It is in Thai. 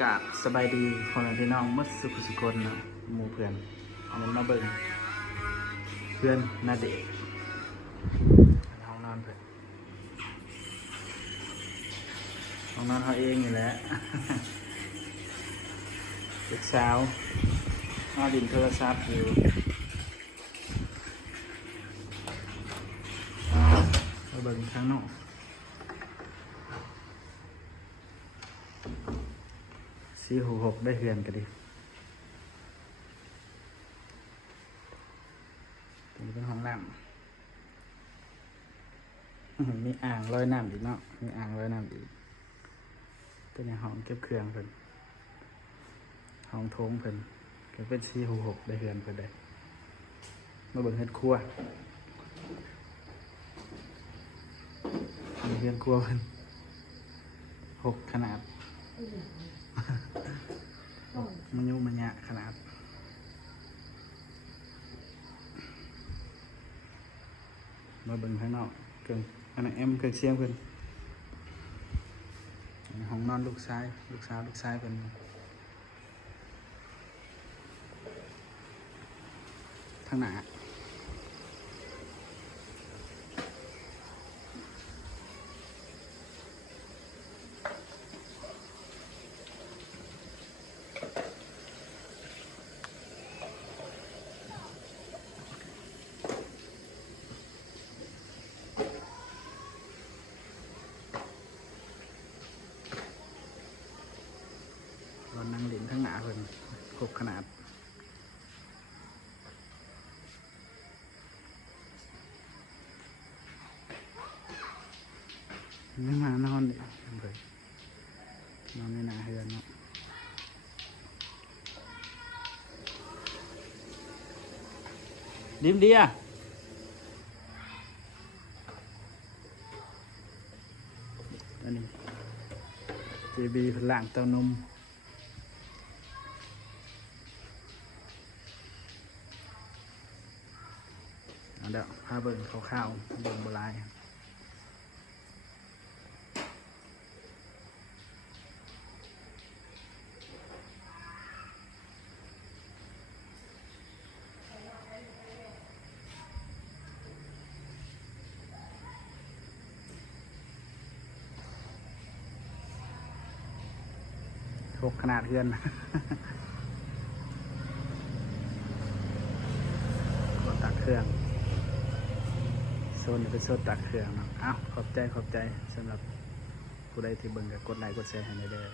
กราบสบายดีพ่อแม่พี่น้องมัดสุขคนนะหมู่เพื่อนอันนี้มาเบิ่งเพื่อนนาเดชห้องนอนเพื่อนห้องนอนเขาเองนี่แหละ เด็กสาวนอนดินโทรศัพท์อยู่มาเบิ่งข้างนอก466ได้เฮือนกันดิตรงนี้เป็นห้องน้ำ มีอ่างลอยน้ำอีกเนาะมีอ่างลอยน้ำอีกตัวนี้ห้องเก็บเครื่องเพิ่นห้องโถงเพิ่นก็เป็น466ได้เฮือนเพิ่นได้มาเบิ่งเฮ็ดครัวมีเฮือนครัวเพิ่น6ขนาดมันยุ่งมันยะขนาดมาเบิ่งข้างนอกเครื่องอันนั้นเครื่องเสียงเพิ่นห้องนอนลูกชายเพิ่นทางหน้าเรานั่งเล่นทางหน้าเพิ่น6ขนาดไม่มานอนเลยนอนในหน้าเฮือนเนาะดิมเดียอันนี้เจบีพลังเต้านมเอาเดี๋ยวพาเบิ่งข้าวๆเบิ่งโบราณ6ขนาดเฮือน ก็ตักเครื่องโซนนี้เป็นโซนตักเครื่องเนาะอ้าวขอบใจสำหรับผู้ใดที่เบิ่งก็กดไลค์กดแชร์ให้ได้เด้อ